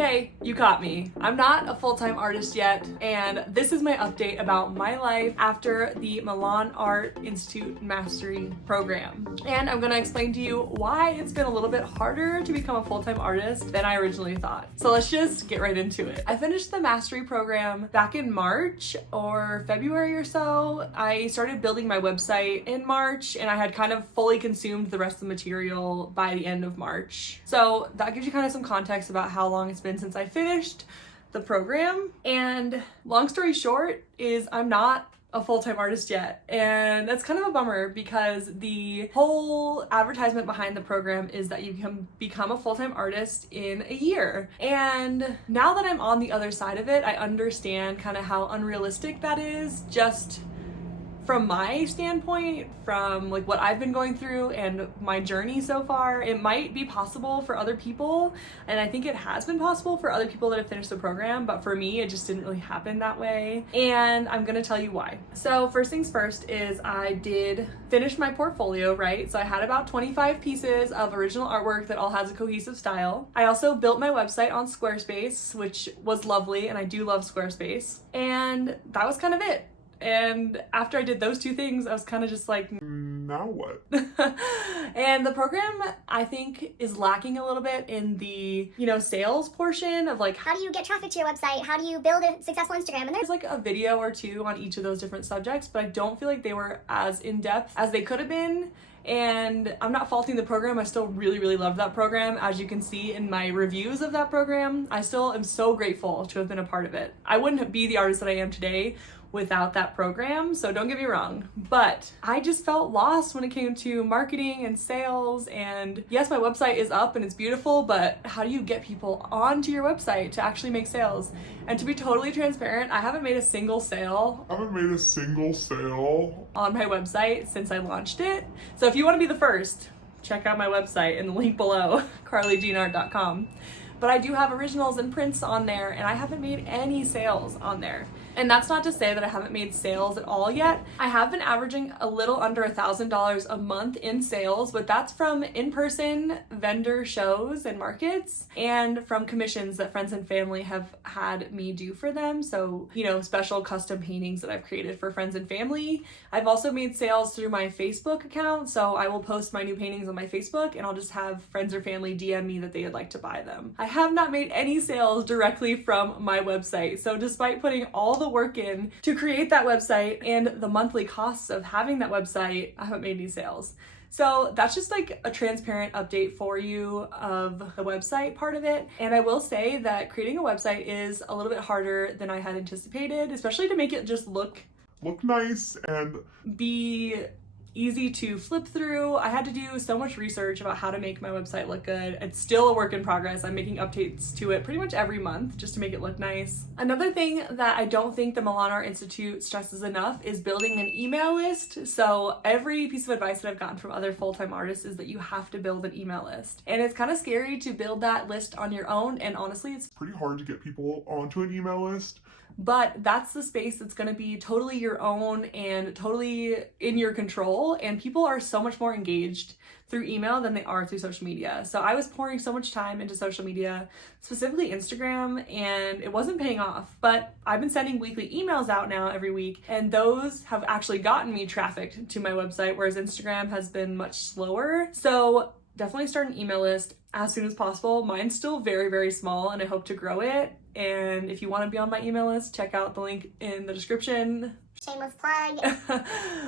Okay, you caught me. I'm not a full-time artist yet, and this is my update about my life after the Milan Art Institute Mastery program. And I'm gonna explain to you why it's been a little bit harder to become a full-time artist than I originally thought. So let's just get right into it. I finished the Mastery program back in March or February or so. I started building my website in March, and I had kind of fully consumed the rest of the material by the end of March. So that gives you kind of some context about how long it's been since I finished the program. And long story short is I'm not a full-time artist yet. And that's kind of a bummer because the whole advertisement behind the program is that you can become a full-time artist in a year. And now that I'm on the other side of it, I understand kind of how unrealistic that is, just from my standpoint, from like what I've been going through and my journey so far. It might be possible for other people, and I think it has been possible for other people that have finished the program, but for me, it just didn't really happen that way. And I'm gonna tell you why. So first things first is I did finish my portfolio, right? So I had about 25 pieces of original artwork that all has a cohesive style. I also built my website on Squarespace, which was lovely, and I do love Squarespace. And that was kind of it. And after I did those two things, I was kind of just like, now what? And the program, I think, is lacking a little bit in the, sales portion of like, how do you get traffic to your website? How do you build a successful Instagram? And there's like a video or two on each of those different subjects, but I don't feel like they were as in-depth as they could have been. And I'm not faulting the program. I still really loved that program. As you can see in my reviews of that program, I still am so grateful to have been a part of it. I wouldn't be the artist that I am today without that program, so don't get me wrong, but I just felt lost when it came to marketing and sales. And yes, my website is up and it's beautiful, but how do you get people onto your website to actually make sales? And to be totally transparent, I haven't made a single sale on my website since I launched it. So if you want to be the first, check out my website in the link below, carlyjeanart.com. But I do have originals and prints on there, and I haven't made any sales on there. And that's not to say that I haven't made sales at all yet. I have been averaging a little under $1,000 a month in sales, but that's from in-person vendor shows and markets and from commissions that friends and family have had me do for them. So, special custom paintings that I've created for friends and family. I've also made sales through my Facebook account. So I will post my new paintings on my Facebook, and I'll just have friends or family DM me that they would like to buy them. I have not made any sales directly from my website. So despite putting all the work in to create that website and the monthly costs of having that website, I haven't made any sales. So that's just like a transparent update for you of the website part of it. And I will say that creating a website is a little bit harder than I had anticipated, especially to make it just look nice and be easy to flip through. I had to do so much research about how to make my website look good. It's still a work in progress. I'm making updates to it pretty much every month just to make it look nice. Another thing that I don't think the Milan Art Institute stresses enough is building an email list. So every piece of advice that I've gotten from other full-time artists is that you have to build an email list. And it's kind of scary to build that list on your own. And honestly, it's pretty hard to get people onto an email list. But that's the space that's going to be totally your own and totally in your control. And people are so much more engaged through email than they are through social media. So I was pouring so much time into social media, specifically Instagram, and it wasn't paying off. But I've been sending weekly emails out now every week, and those have actually gotten me traffic to my website, whereas Instagram has been much slower. So definitely start an email list as soon as possible. Mine's still very small, and I hope to grow it. And if you want to be on my email list, check out the link in the description. Shameless plug.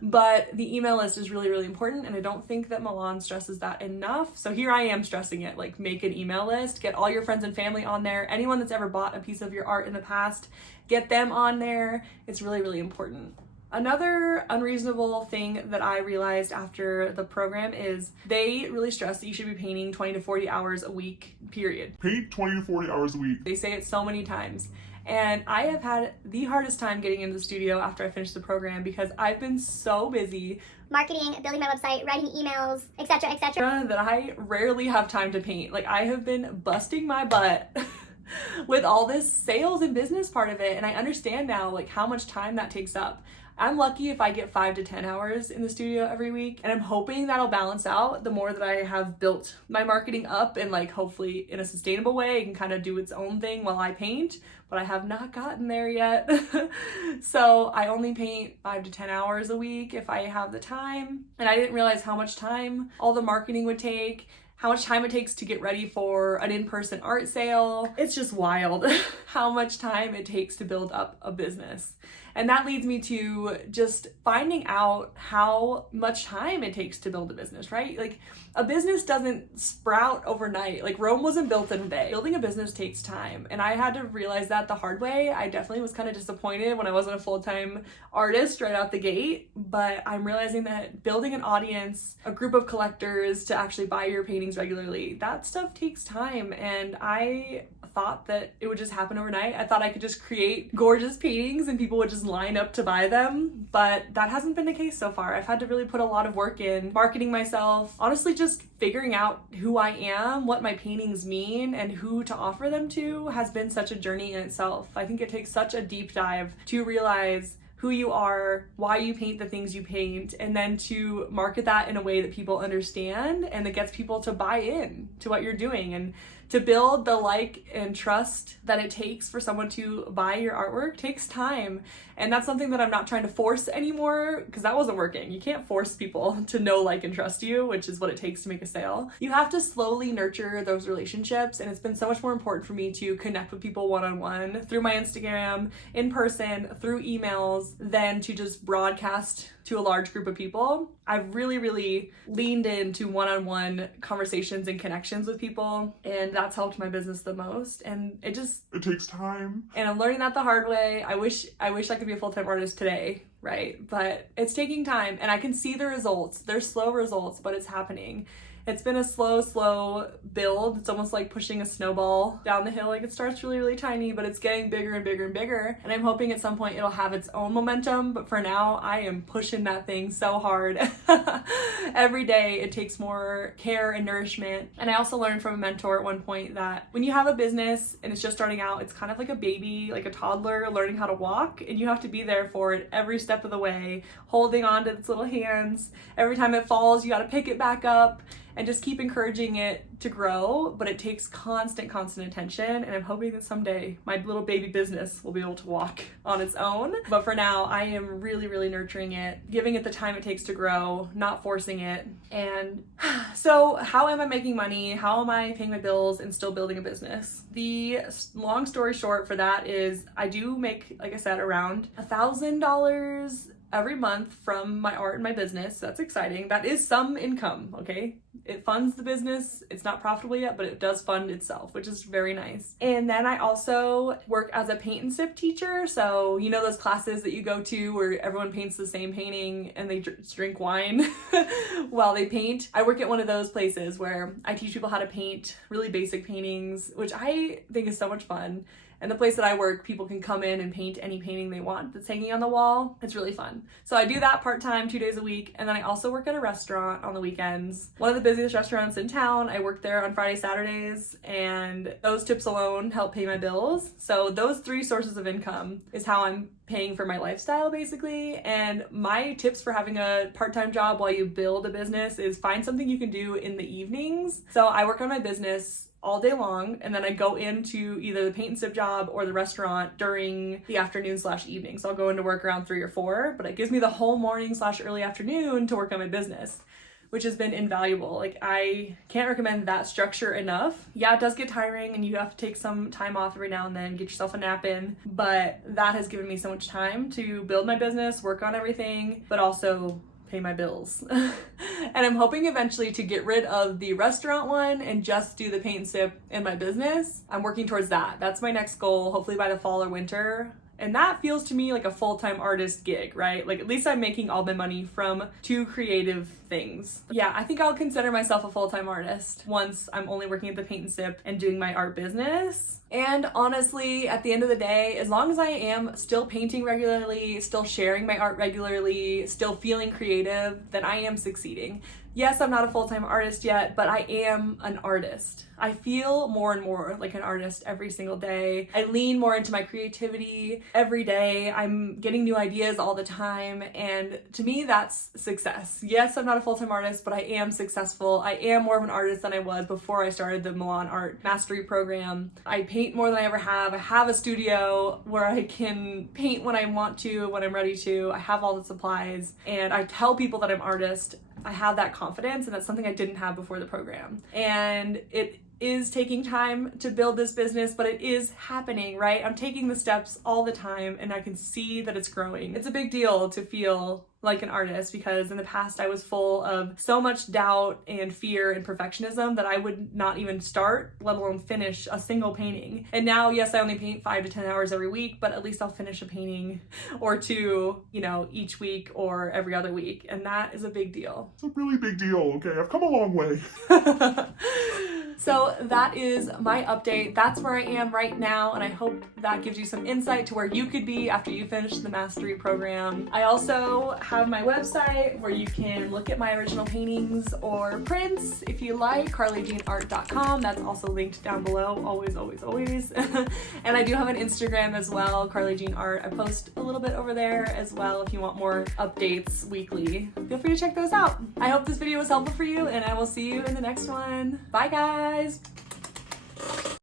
But the email list is really important, and I don't think that Milan stresses that enough. So here I am stressing it, like make an email list, get all your friends and family on there. Anyone that's ever bought a piece of your art in the past, get them on there. It's really important. Another unreasonable thing that I realized after the program is they really stress that you should be painting 20 to 40 hours a week, period. Paint 20 to 40 hours a week. They say it so many times. And I have had the hardest time getting into the studio after I finished the program because I've been so busy marketing, building my website, writing emails, etc. that I rarely have time to paint. Like, I have been busting my butt with all this sales and business part of it, and I understand now like how much time that takes up. I'm lucky if I get 5 to 10 hours in the studio every week, and I'm hoping that'll balance out the more that I have built my marketing up, and like hopefully in a sustainable way it can kind of do its own thing while I paint, but I have not gotten there yet. So I only paint 5 to 10 hours a week if I have the time, and I didn't realize how much time all the marketing would take, how much time it takes to get ready for an in-person art sale. It's just wild how much time it takes to build up a business. And that leads me to just finding out how much time it takes to build a business, right? Like, a business doesn't sprout overnight. Like, Rome wasn't built in a day. Building a business takes time. And I had to realize that the hard way. I definitely was kind of disappointed when I wasn't a full-time artist right out the gate, but I'm realizing that building an audience, a group of collectors to actually buy your paintings regularly, that stuff takes time. And I thought that it would just happen overnight. I thought I could just create gorgeous paintings and people would just line up to buy them, but that hasn't been the case so far. I've had to really put a lot of work in marketing myself, honestly just figuring out who I am, what my paintings mean, and who to offer them to has been such a journey in itself. I think it takes such a deep dive to realize who you are, why you paint the things you paint, and then to market that in a way that people understand and that gets people to buy in to what you're doing. And to build the like and trust that it takes for someone to buy your artwork takes time. And that's something that I'm not trying to force anymore, because that wasn't working. You can't force people to know, like, and trust you, which is what it takes to make a sale. You have to slowly nurture those relationships, and it's been so much more important for me to connect with people one-on-one through my Instagram, in person, through emails, than to just broadcast to a large group of people. I've really leaned into one-on-one conversations and connections with people, and that's helped my business the most. And it takes time. And I'm learning that the hard way. I wish I could be a full-time artist today, right? But it's taking time, and I can see the results. They're slow results, but it's happening. It's been a slow build. It's almost like pushing a snowball down the hill. Like, it starts really tiny, but it's getting bigger and bigger and bigger. And I'm hoping at some point it'll have its own momentum. But for now, I am pushing that thing so hard. Every day it takes more care and nourishment. And I also learned from a mentor at one point that when you have a business and it's just starting out, it's kind of like a baby, like a toddler learning how to walk. And you have to be there for it every step of the way, holding on to its little hands. Every time it falls, you got to pick it back up and just keep encouraging it to grow. But it takes constant attention, and I'm hoping that someday my little baby business will be able to walk on its own. But for now, I am really nurturing it, giving it the time it takes to grow, not forcing it. And so how am I making money? How am I paying my bills and still building a business? The long story short for that is I do make, like I said, around $1,000 every month from my art and my business. That's exciting. That is some income, okay? It funds the business. It's not profitable yet, but it does fund itself, which is very nice. And then I also work as a paint and sip teacher. So, you know those classes that you go to where everyone paints the same painting and they drink wine while they paint? I work at one of those places where I teach people how to paint really basic paintings, which I think is so much fun. And the place that I work, people can come in and paint any painting they want that's hanging on the wall. It's really fun. So I do that part-time, 2 days a week. And then I also work at a restaurant on the weekends. One of the busiest restaurants in town. I work there on Friday, Saturdays, and those tips alone help pay my bills. So those 3 sources of income is how I'm paying for my lifestyle, basically. And my tips for having a part-time job while you build a business is find something you can do in the evenings. So I work on my business all day long, and then I go into either the paint and sip job or the restaurant during the afternoon/evening. So I'll go into work around 3 or 4, but it gives me the whole morning/early afternoon to work on my business, which has been invaluable. Like, I can't recommend that structure enough. Yeah, it does get tiring and you have to take some time off every now and then, get yourself a nap in, but that has given me so much time to build my business, work on everything, but also pay my bills. And I'm hoping eventually to get rid of the restaurant one and just do the paint and sip in my business. I'm working towards that. That's my next goal, hopefully by the fall or winter. And that feels to me like a full-time artist gig, right? Like, at least I'm making all my money from 2 creative things. Yeah, I think I'll consider myself a full-time artist once I'm only working at the paint and sip and doing my art business. And honestly, at the end of the day, as long as I am still painting regularly, still sharing my art regularly, still feeling creative, then I am succeeding. Yes, I'm not a full-time artist yet, but I am an artist. I feel more and more like an artist every single day. I lean more into my creativity every day. I'm getting new ideas all the time, and to me, that's success. Yes, I'm not a full-time artist, but I am successful. I am more of an artist than I was before I started the Milan Art Mastery Program. I paint more than I ever have. I have a studio where I can paint when I want to, when I'm ready to. I have all the supplies, and I tell people that I'm an artist. I have that confidence, and that's something I didn't have before the program. And it is taking time to build this business, but it is happening, right? I'm taking the steps all the time, and I can see that it's growing. It's a big deal to feel like an artist, because in the past I was full of so much doubt and fear and perfectionism that I would not even start, let alone finish a single painting. And now, yes, I only paint 5 to 10 hours every week, but at least I'll finish a painting or two, you know, each week or every other week. And that is a big deal. It's a really big deal, okay? I've come a long way. So that is my update. That's where I am right now, and I hope that gives you some insight to where you could be after you finish the mastery program. I also have my website where you can look at my original paintings or prints if you like, carlyjeanart.com. That's also linked down below, always, always, always. And I do have an Instagram as well, carlyjeanart. I post a little bit over there as well if you want more updates weekly. Feel free to check those out. I hope this video was helpful for you, and I will see you in the next one. Bye, guys!